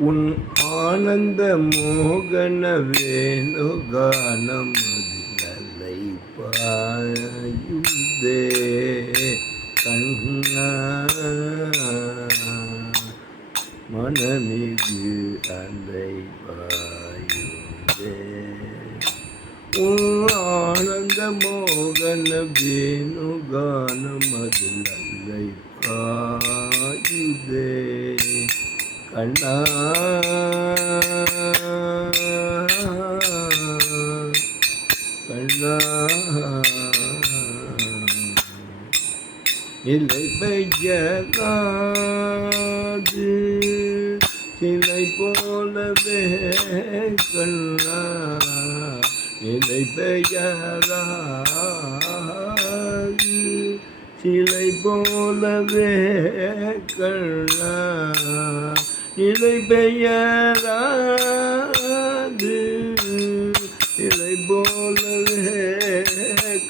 உன் ஆனந்த மோகன வேணுகானம் அதிலை பாயுதே கண்ணா மனமிகு அலை பாயுதே உன் ஆனந்த மோகன வேணுகானம் அதில் அலை பாயுதே கண்ணா கண்ணா இல்லை பெய்யாது சிலை போலவே கண்ணா நிலை பெய்யலாது சிலை போலவே கண்ணா இலை பெயராது. இலை போலவே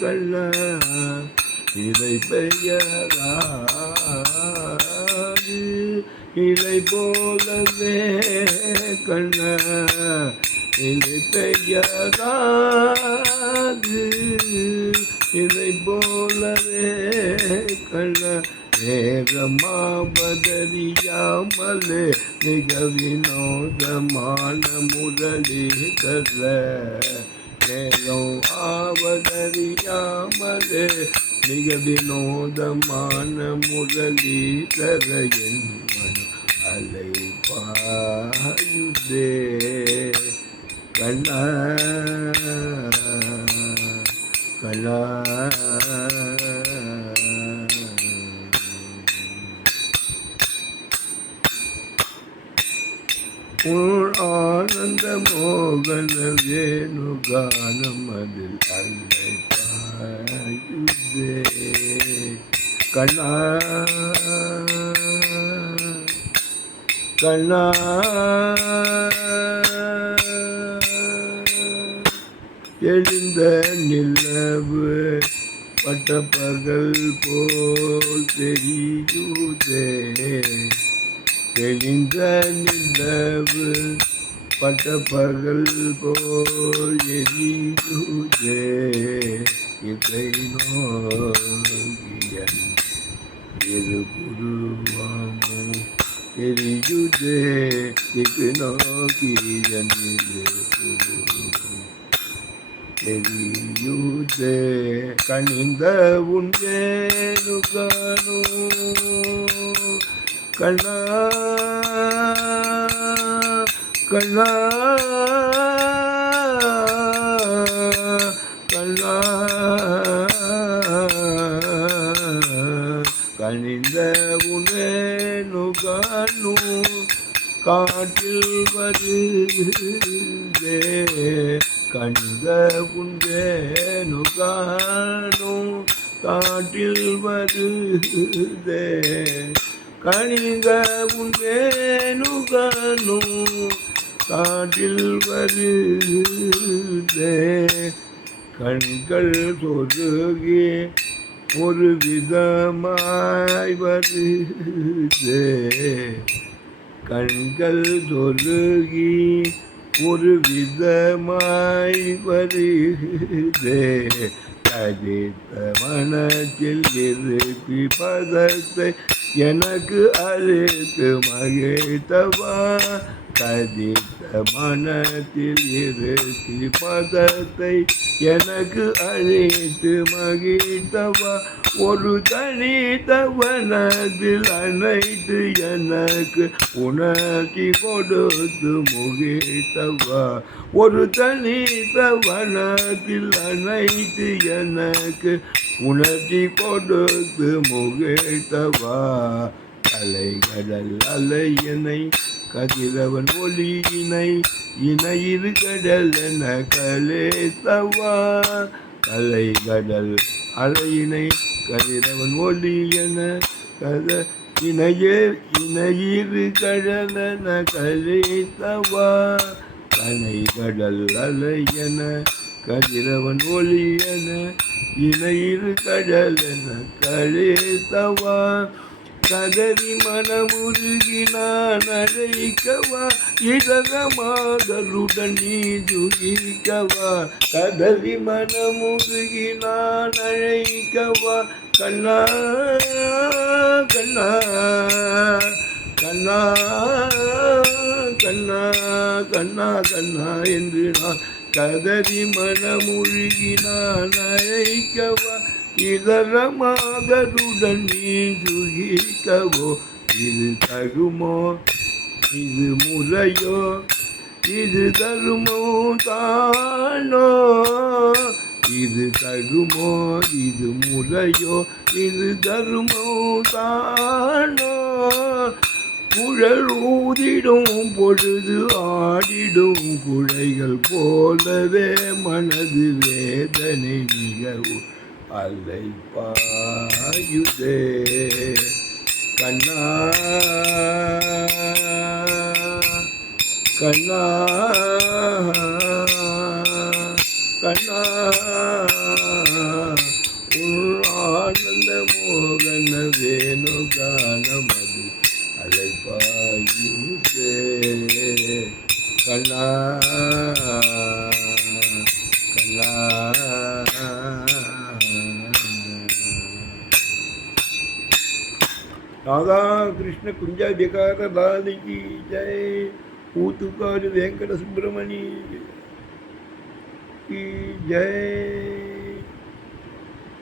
கண்ணா. இலை பெயராது. இலை போலவே கண்ண. இலை பெயராது. இலை போலவே கண்ண. நேரமாவதறியாமலே மிக வினோதமான முரளிதர நேரம் ஆவதறியாமலே மிக வினோதமான முரளிதர என் அலை பாயுதே கண்ணா கண்ணா. உன் ஆனந்த மோகன வேணுகானம் அதில் அல்லை பாயுதே. கண்ணா கண்ணா. எழுந்த நிலவு பட்ட பகல் போல் தெரியுதே. தெளிந்த நிலவு பட்டப்பகல் போல் எரியுதே. இதை நோகியன் இரு குருவாமோ எரியுதே. இது நோக்கியன் இரு குருவாமோ தெரியுதே கணிந்த உண்டே காணோ கண்ணா கண்ணா கண்ணா. கணிந்த உணேனு காணோ காட்டில் வருதே கண்ட உண்டேனு காணும் காட்டில் வருதே கணித உண்டேனு காட்டில் வருதே. கண்கள் சொருகி ஒரு விதமாய் வருதே. கண்கள் சொருகி ஒரு விதமாய் வருதே. கதித்த மனத்தில் இருப்பி பதத்தை எனக்கு அழைத்து மகிழ்த்தவா. கதித்த மனத்தில் இருத்தி பதத்தை எனக்கு அழைத்து மகிழ்த்தவா ஒரு தனித்தவனதில் அனைத்து எனக்கு உணர்ச்சி கொடுத்து முகிழ்த்தவா ஒரு தனித்தவனதில் அனைத்து எனக்கு உணர்ச்சி கொடுத்து முகிழ்த்தவா அலைகடல் அலையனை கதிரவன் ஒளியினை இணையிரு கடல் என கலேத்தவா அலைகடல் அலையினை கதிரவன் ஒளி என கத இணையே இணையிரு கடல் கடலென கழித்தவா கனை கடல் அலை என கதிரவன் ஒளி என இணையிரு கடல் கடலென கழித்தவா கதறி மனமுருகினான் அழைக்கவா இதரமாதலுடன் நீ சுகிக்கவா கதறி மனமுருகினான் அழைக்கவா கண்ணா கண்ணா கண்ணா கண்ணா கண்ணா கண்ணா என்று நான் கதறி மனமுழுகினான் அழைக்கவா இதரமாதருடன் நீ சுகிக்கவோ இது தகுமோ? இது முறையோ? இது தருமோ தானோ? இது தருமோ இது முறையோ? இது தருமோ தானோ? குழல் ஊதிடும் பொழுது ஆடிடும் குழைகள் போலவே மனது வேதனை மிகவும் அலை பாயுதே கண்ணா கண்ணா கண்ணா உன் ஆனந்த மோகன வேணு கானமது அலைப்பாயுதே. கண்ணா राधा कृष्ण कुंजा बेकार लाल की जय। ऊतुकार वेंकट सुब्रमणी की जय।